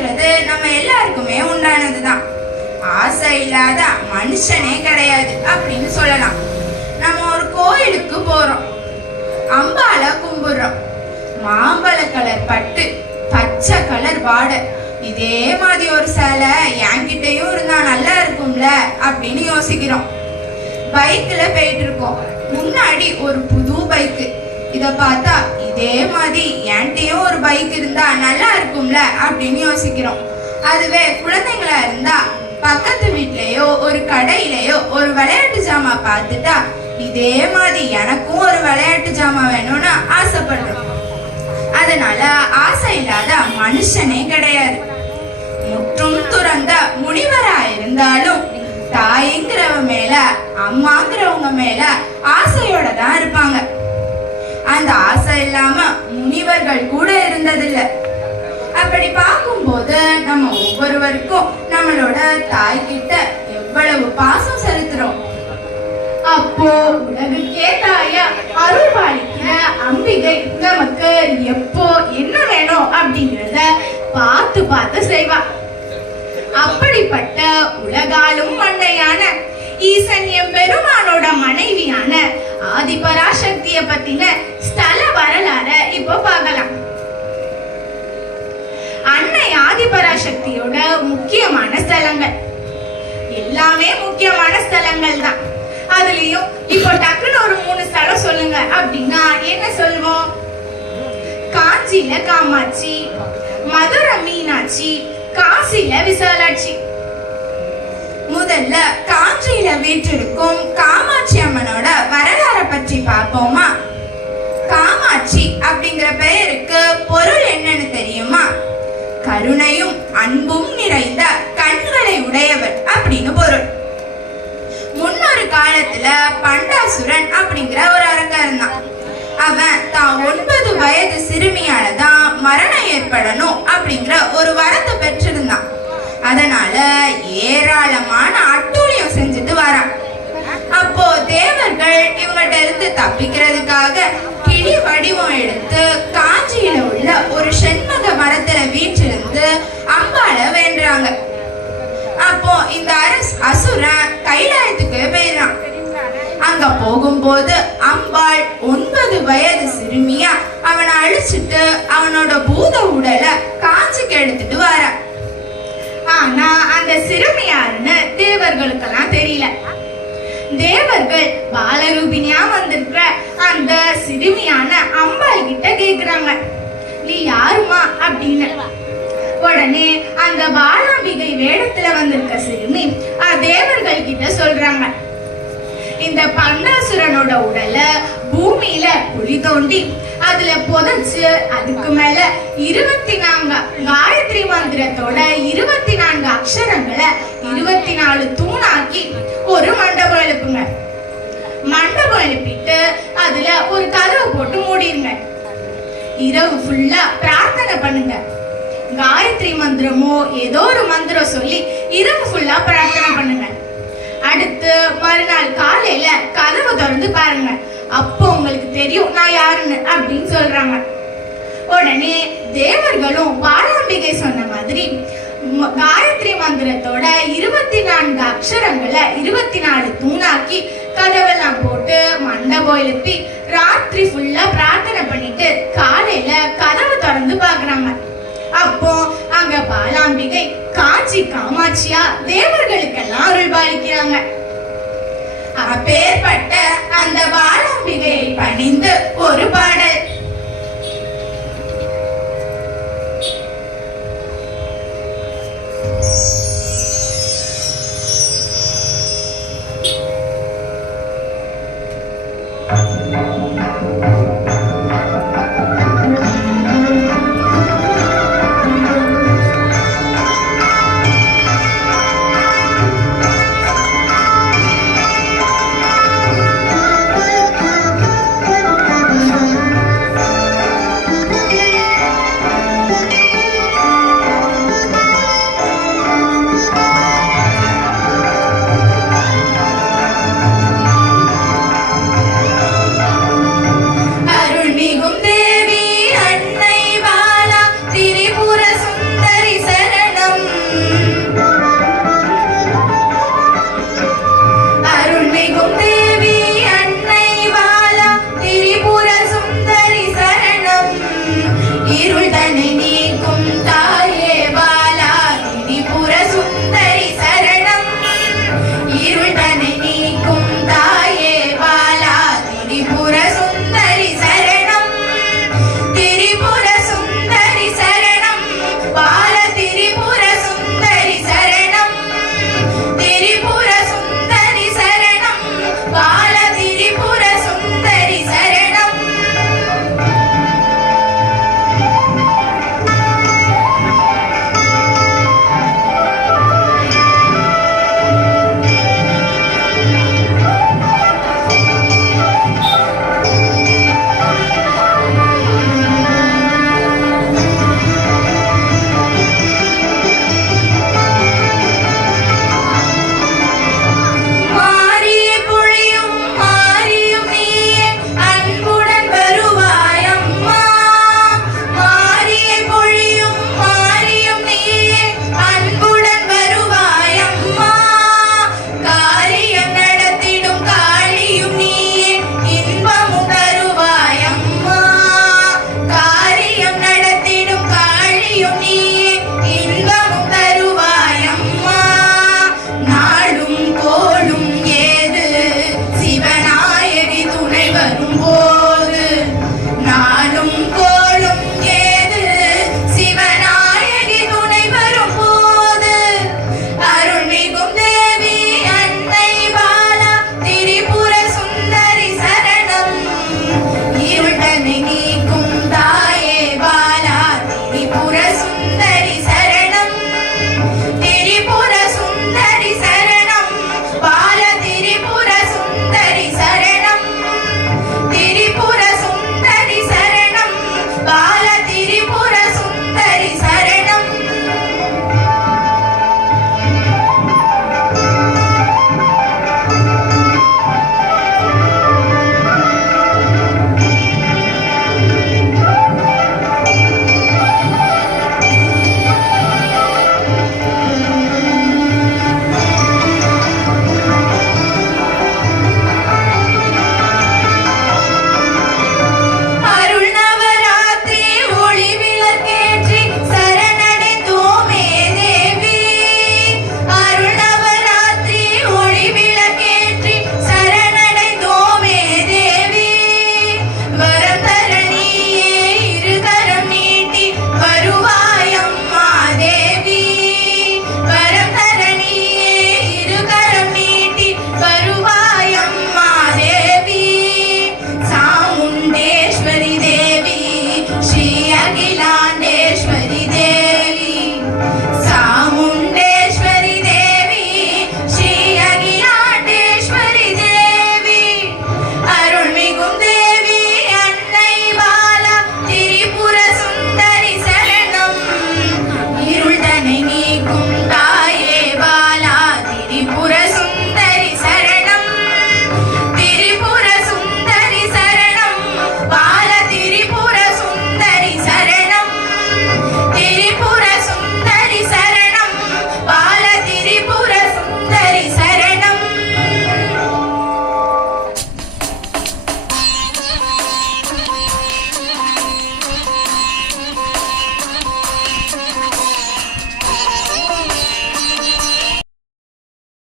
அப்படின்றது நம்ம எல்லாருக்குமே உண்டானதுதான். ஆசை இல்லாத மனுஷனே கிடையாது அப்படின்னு சொல்லலாம். நம்ம ஒரு கோயிலுக்கு போறோம். அம்பால கும்பிடுறோம். மாம்பழ கலர் பட்டு பச்சை கலர் பார்டர் இதே மாதிரி ஒரு சேலை என்கிட்டயும் இருந்தா நல்லா இருக்கும்ல அப்படின்னு யோசிக்கிறோம். பைக்ல போயிட்டு இருக்கோம். முன்னாடி ஒரு புது பைக்கு. இதை பார்த்தா அதே மாதிரி என்கிட்டயும் ஒரு பைக் இருந்தா நல்லா இருக்கும்ல? அப்படின்னு யோசிக்கிறோம். அதுவே குழந்தைங்களா இருந்தா பக்கத்து வீட்லயோ ஒரு கடையிலயோ ஒரு விளையாட்டு ஜாமா பார்த்துட்டா இதே மாதிரி எனக்கும் ஒரு விளையாட்டு ஜாமா வேணும்னு ஆசைப்படுறோம். அதனால ஆசை இல்லாத மனுஷனே கிடையாது. முற்றும் துறந்த முனிவரா இருந்தாலும் தாய்ங்கிறவ மேல அம்மாங்கிறவங்க மேல ஆசையோட தான் இருப்பாங்க. அந்த ஆசை இல்லாம முனிவர்கள் கூட இருந்ததில்ல. அப்படி பார்க்கும்போது நம்ம ஒவ்வொருவருக்கும் நம்மளோட தாய் கிட்ட எவ்வளவு பாசம் செலுத்துறோம். அப்போ உலகுக்கே தாயா அருள் பாலிக்கிற அம்பிகை நமக்கு எப்போ என்ன வேணும் அப்படிங்கிறத பார்த்து பார்த்து செய்வா. அப்படிப்பட்ட உலகாலும் மண்ணையான ஈசன் எம்பெருமானோட மனைவியான ஆதிபராசக்திய பத்தின ஸ்தல வரலாற இப்போ பார்க்கலாம் அன்னை ஆதிபராசக்தியோட முக்கியமான ஸ்தலங்கள். எல்லாமே முக்கியமான ஸ்தலங்கள் தான். அதுலயும் இப்போ டக்குன்னு ஒரு மூணு ஸ்தலம் சொல்லுங்க. அப்படின்னா என்ன சொல்லுவோம் காஞ்சியில காமாட்சி மதுரை மீனாட்சி காசியில விசாலாட்சி. முதல்ல காஞ்சியில வீற்றிருக்கும் காமாட்சி அம்மனோட வரலாறை பற்றி பார்ப்போமா? காமாட்சி அப்படிங்கிற பெயருக்கு பொருள் என்னன்னு தெரியுமா? கருணையும் அன்பும் நிறைந்த கண்களை உடையவர் அப்படின்னு பொருள். முன்னொரு காலத்துல பண்டாசுரன் அப்படிங்கிற ஒரு அரக்கன் தான். அவன் தான் ஒன்பது வயது சிறுமியால தான் மரணம் ஏற்படணும் அப்படிங்கிற ஒரு வர அதனால ஏராளமான அட்டூழியம் செஞ்சுட்டு வரான். அப்போ தேவர்கள் இவங்கள்ட்ட இருந்து தப்பிக்கிறதுக்காக கிளி வடிவம் எடுத்து காஞ்சியில உள்ள ஒரு செண்மக மரத்துல வீற்றிருந்து அம்பால வேண்டுறாங்க. அப்போ இந்த அரஸ் அசுரன் கைலாயத்துக்கு போயிடுறான். அங்க போகும்போது அம்பாள் ஒன்பது வயது சிறுமியா அவனை அழிச்சிட்டு அவனோட பூத உடலை காஞ்சிக்கு எடுத்துட்டு வரான். ஆனா அந்த சிறுமி யாருன்னு தேவர்களுக்கெல்லாம் தெரியல. தேவர்கள் பாலரூபினியா வந்திருக்கிற அந்த சிறுமியான அம்பாள் கிட்ட கேக்குறாங்க. நீ யாருமா? அப்படின்னு. உடனே அந்த பாலாம்பிகை வேடத்துல வந்திருக்க சிறுமி தேவர்கள் கிட்ட சொல்றாங்க. இந்த பண்டாசுரனோட உடலை பூமியில குழி தோண்டி அதுல புதைச்சு அதுக்கு மேல இருபத்தி நான்கு காயத்ரி மந்திரத்தோட இருபத்தி நான்கு அக்ஷரங்களை இருபத்தி நாலு தூணாக்கி ஒரு மண்டபம் எழுப்புங்க. மண்டபம் எழுப்பிட்டு அதுல ஒரு கதவு போட்டு மூடிருங்க. இரவு ஃபுல்லா பிரார்த்தனை பண்ணுங்க. காயத்ரி மந்திரமோ ஏதோ ஒரு மந்திரம் சொல்லி இரவு ஃபுல்லா பிரார்த்தனை பண்ணுங்க. அடுத்து மறுநாள் காலையில கதவு திறந்து பாருங்க. அப்போ உங்களுக்கு தெரியும் நான் யாருன்னு அப்படின்னு சொல்றாங்க. உடனே தேவர்களும் பாலாம்பிகை சொன்ன மாதிரி காயத்ரி மந்திரத்தோட இருபத்தி நான்கு அக்ஷரங்களை இருபத்தி நாலு தூணாக்கி கதவெல்லாம் போட்டு மண்டபம் எழுப்பி ராத்திரி ஃபுல்லா பிரார்த்தனை பண்ணிட்டு காலையில கதவு திறந்து பாக்குறாங்க அப்போ அங்க பாலாம்பிகை காஞ்சி காமாட்சியா தேவர்களுக்கெல்லாம் அருள் பாலிக்கிறாங்க அப்பேற்பட்ட அந்த பால பணிந்து ஒரு பாடல். இருள் தனை Ladies.